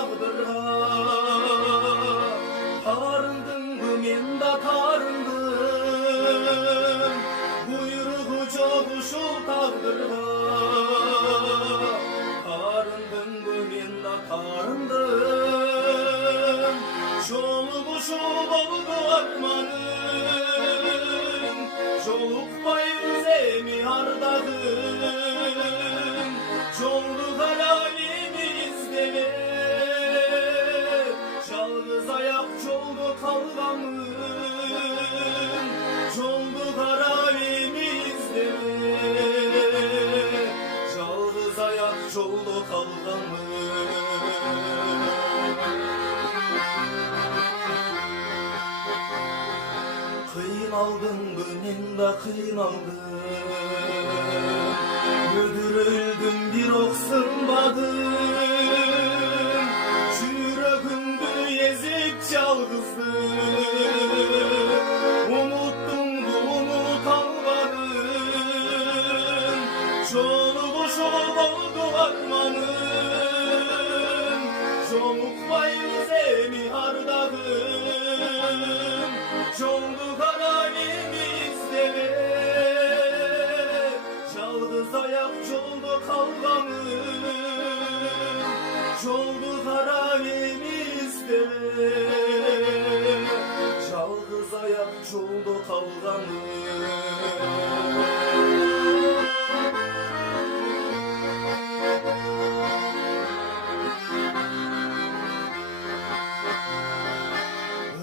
tağdırga tarındın mı men da tarındım buyruğu çok şu tağdırga tarındın mı men da tarındım çoluk oldu armanım çolukmayız emi hardadın çoluk halalimiz deme çalgız ayak çoldu kalgamın çoluk halalimiz deme çalgız ayak çoldu kalgamın Kıyıldın gönlümde kıyıldın öldürüldüm bir oksınmadım yüreğimde ezik çalgızdım unuttum bu umut almadım çoluk oldu armanım çolukmayız emi hardagım çoluk halalimiz deme çalgız ayak çoldu kalgamın çoluk halalimiz deme çalgız ayak çoldu kalgamın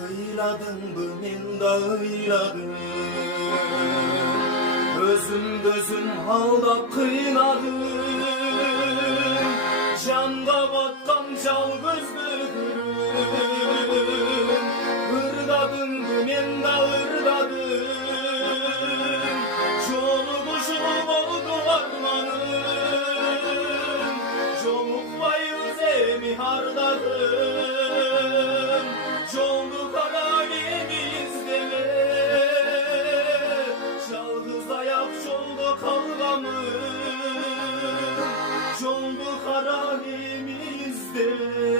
Oyladın bu men da oyladın özüm gözüm halda kıynadım canga batkan çalgız bülbülüm hırdadın bu men da hırdadım çoluk oldu armanım çolukmayız emi hardadım çoluk halalimiz deme çalgız ayak çoldu kalgamın çoluk halalimiz deme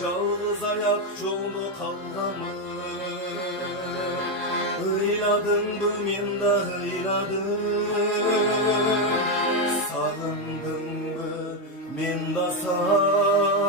çalgız ayak çoldu kalgamın Hıyladın bu men da hıyladım sağındın mı men da sağ